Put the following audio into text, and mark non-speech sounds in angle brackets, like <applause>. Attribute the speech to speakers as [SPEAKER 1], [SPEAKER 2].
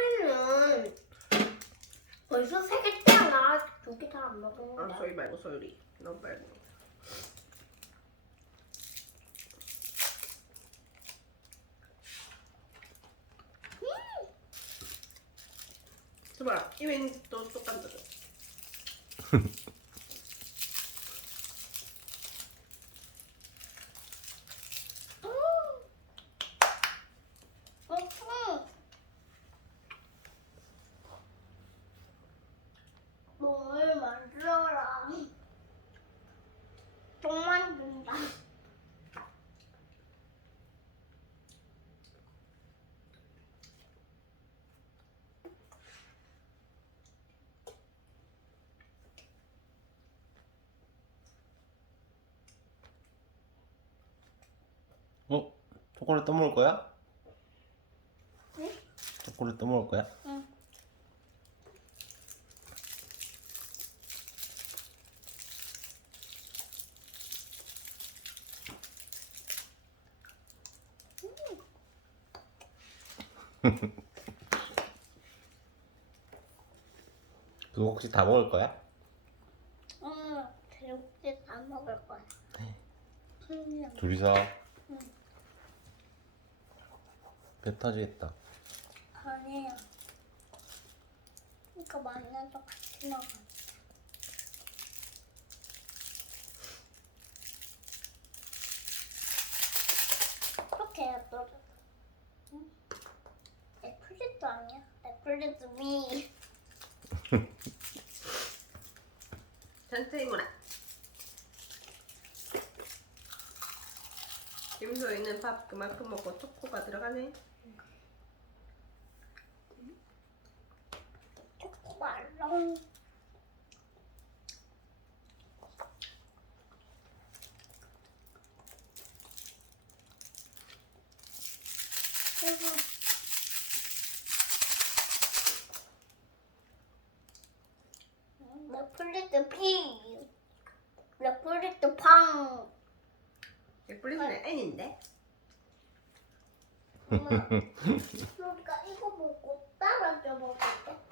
[SPEAKER 1] 소리는 벌써 세 개째나 두개 다안
[SPEAKER 2] 아,
[SPEAKER 1] 먹었는데.
[SPEAKER 2] 소리 말고 소리. 너 말고. 봐라, 이웬 또 똑같은 거.
[SPEAKER 1] 어, <laughs> 응. 뭘 만들어라. 똥 만든다.
[SPEAKER 3] 어? 초콜릿 또 먹을 거야?
[SPEAKER 1] 응?
[SPEAKER 3] 초콜릿 또 먹을 거야?
[SPEAKER 1] 응.
[SPEAKER 3] 그거 혹시 다 먹을 거야?
[SPEAKER 1] 응, 제육제 다 먹을 거야. 응.
[SPEAKER 3] 둘이서
[SPEAKER 1] 응.
[SPEAKER 3] 배 터지겠다
[SPEAKER 1] 아니야. 이거 만나서 같이 먹어. 이렇게 해야 떨어져. 응? 애플리도 아니야. 애플리도 미. <laughs>
[SPEAKER 2] 문아. 김소희는 밥 그만큼 먹고 초코가 들어가네.
[SPEAKER 1] 초코 말롱. 그래서 레플리트 피 레플리트 팡
[SPEAKER 2] 플리스는 N인데?
[SPEAKER 1] 우리가 이거 먹고 따라 줘 먹을게